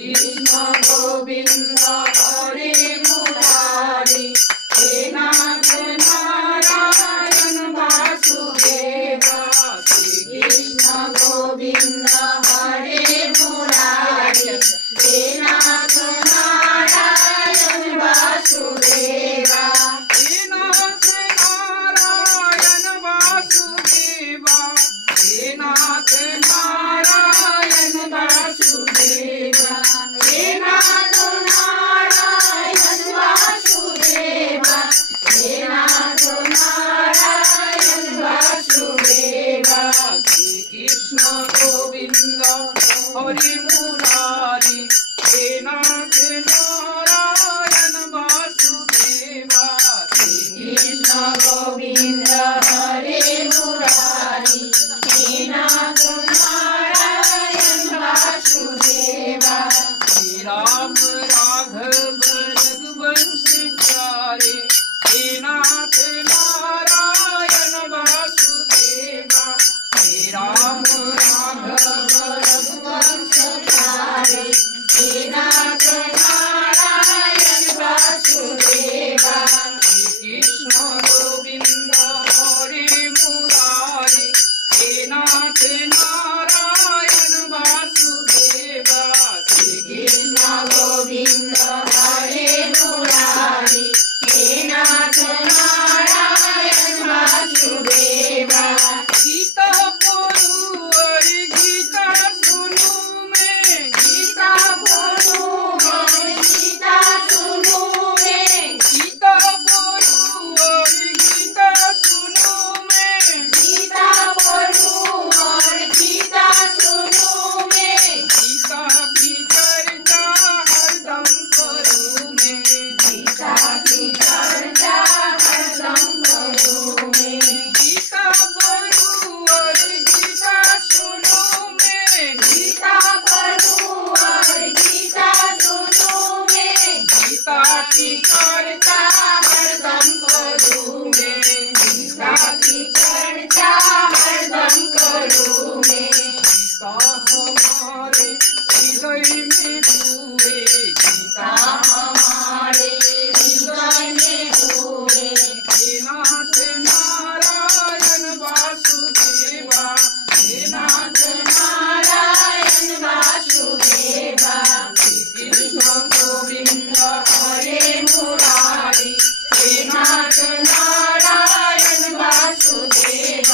कृष्ण गोविंद हरे मुरारी हे नाथ नारायण वासुदेव श्री कृष्ण गोविंद हरे मुरारी हे नाथ नारायण वासुदेव हे नाथ नारायण वासुदेव हे नाथ नारायण वासुदेव हे नाथ नारायण वासुदेव हे नाथ नारायण वासुदेव श्री कृष्ण गोविंद हरे मुरारी हे नाथ नारायण वासुदेव श्री कृष्ण गोविंद हरे मुरारी हे नाथ नारायण वासुदेव श्री राम राघव रघुवंशी प्यारे हे नाथ नारायण वासुदेव श्री राम राघव रघुवंशी प्यारे हे नाथ नारायण वासुदेव श्री कृष्ण गोविंद हरे मुरारी हे नाथ नारायण वासुदेव श्री कृष्ण गोविंद हरे मुरारी हे नाथ नारायण वासुदेव गीता बोलू और गीता सुनू मैं गीता बोलू और गीता सुनू मैं गीता बोलू और गीता सुनू मैं गीता बोलू और गीता सुनू मैं गीता की चर्चा हरदम करूँ मैं गीता की चर्चा हरदम करूँ मैं गीता बोलू और गीता सुनू मैं गीता बोलू और गीता सुनू मैं गीता की चर्चा हरदम करूँ मैं गीता की चर्चा हरदम करूँ मैं गीता हमारे हृदय में हुए गीता हमारे हृदय में हुए हे नाथ नारायण वासुदेव हे नाथ नारायण वासुदेव श्री कृष्ण गोविंद हरे मुरारी हे नाथ नारायण वासुदेव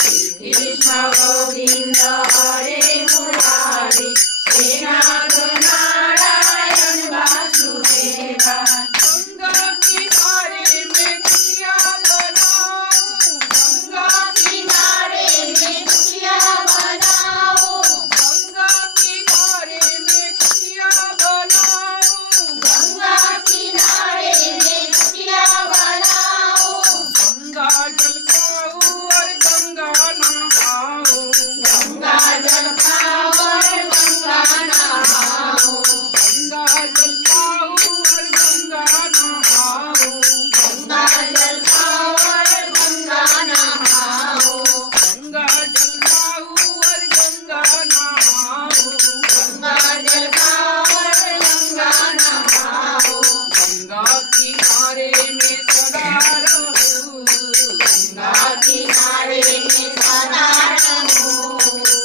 श्री कृष्ण गोविंद हरे मुरारी हे नाथ नारायण वासुदेव गंगा किनारे में कुटिया बनाऊं गंगा किनारे में कुटिया बनाऊं गंगा किनारे में कुटिया बनाऊं गंगा किनारे में कुटिया बनाऊं गंगा जल खाऊं और गंगा नहाऊं गंगा जल खाऊं और गंगा नहाऊं गंगा जल खाऊं और गंगा नहाऊं गंगा जल खाऊं और गंगा नहाऊं गंगा जल खाऊं और गंगा नहाऊं गंगा जल खाऊं और गंगा नहाऊं गंगा किनारे में सदा रहूं गंगा किनारे में सदा रहूं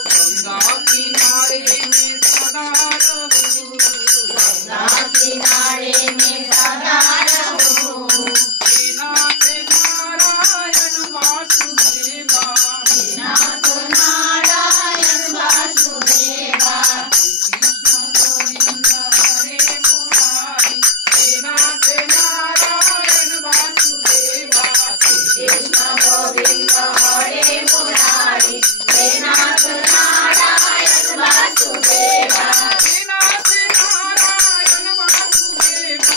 गंगा किनारे में सदा रहूं गंगा किनारे में सदा रहूं हे नाथ नारायण वासुदेव हे नाथ नारायण वासुदेव श्री कृष्ण गोविंद हरे मुरारी हे नाथ नारायण वासुदेव श्री कृष्ण गोविंद हरे मुरारी हे नाथ नारायण वासुदेव हे नाथ नारायण वासुदेव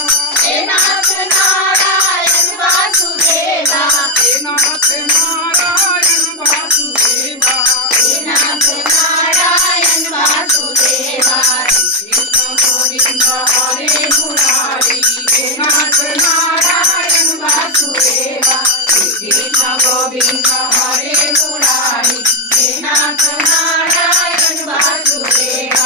हे नाथ नारायण वासुदेव हे नाथ नारायण वासुदेव हे नाथ नारायण वासुदेव श्री कृष्ण गोविंद हरे मुरारी हे नाथ नारायण वासुदेव श्री कृष्ण गोविंद हरे मुरारी हे नाथ नारायण वासुदेव।